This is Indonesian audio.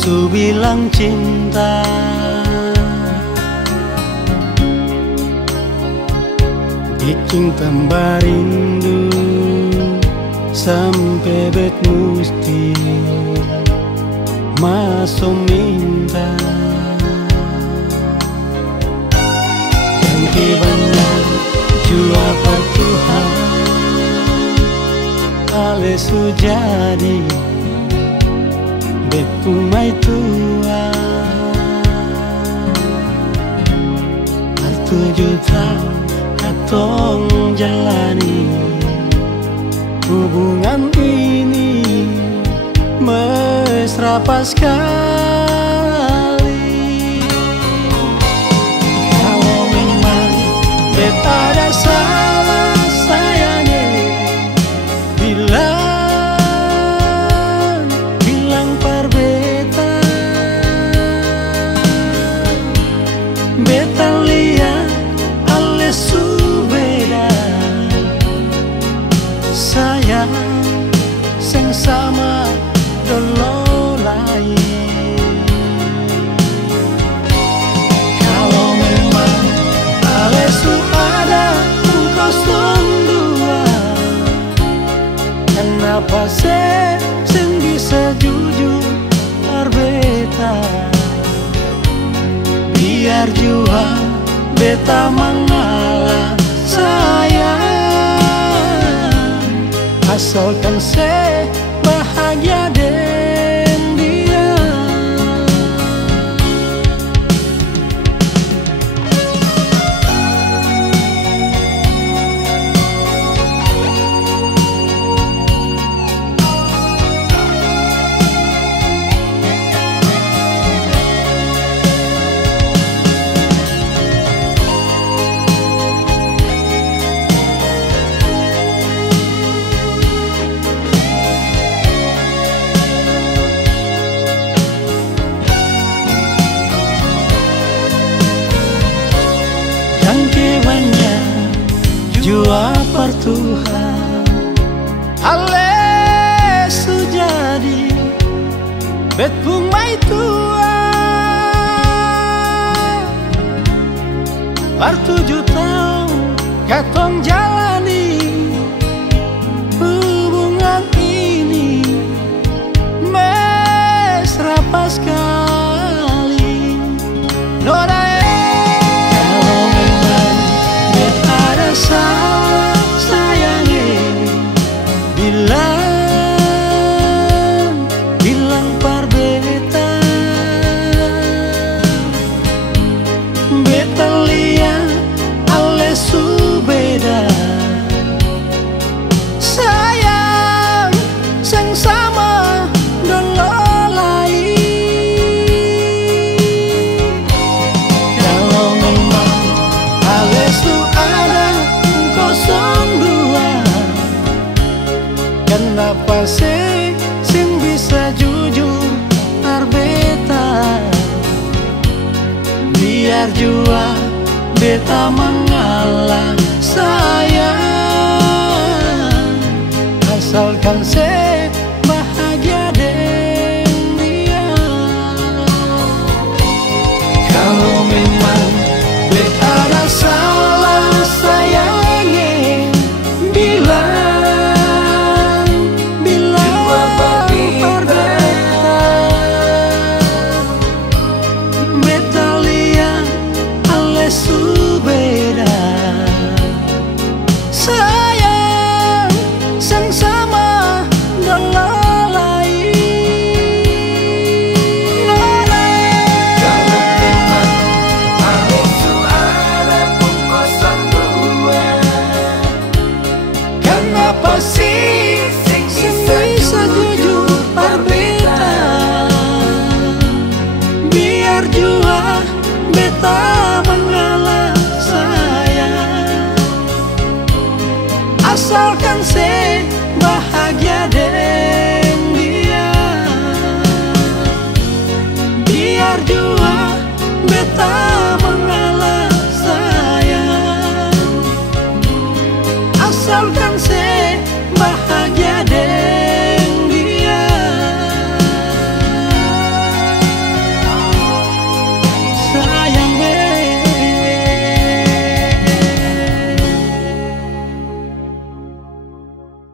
su bilang cinta. Bikin tambah rindu sampai bet musti masuk minta. Yang kebanyak jua per Tuhan ale sujadi bet umai tua juta katong jalani hubungan ini mesra pas sekali. Kalau memang beta ada salah sayangnya, bilang par beta. Beta lihat ale su beda, sayang sing sama dolo lain. Kalau memang ale su ada kosong dua, kenapa sing bisa jujur berbeda? Biar jua beta mengalah sayang, asalkan bahagia dengan dia. Jua per Tuhan ale sujadi bet bumai tua per 7 tahun katong jalani hubungan ini mesra pas sekali. Nora salah sayangnya, bilang par beta. Beta lihat ale su beda, sayang sing sama dolo lain. Kalau memang ale su ada kosong dua, kenapa sing bisa jujur beta? Biar jua beta mengalah sayang, asalkan bahagia dengan dia. Kalau memang beta ada salah sayangnya, bilang par beta. Beta lihat ale su beda, sayang sing sama dolo lain. Kalau memang ale su ada kosong dua, kenapa sing bisa jujur par beta? Biar jua beta mengalah sayang, asalkan bahagia dengan dia. Biar jua beta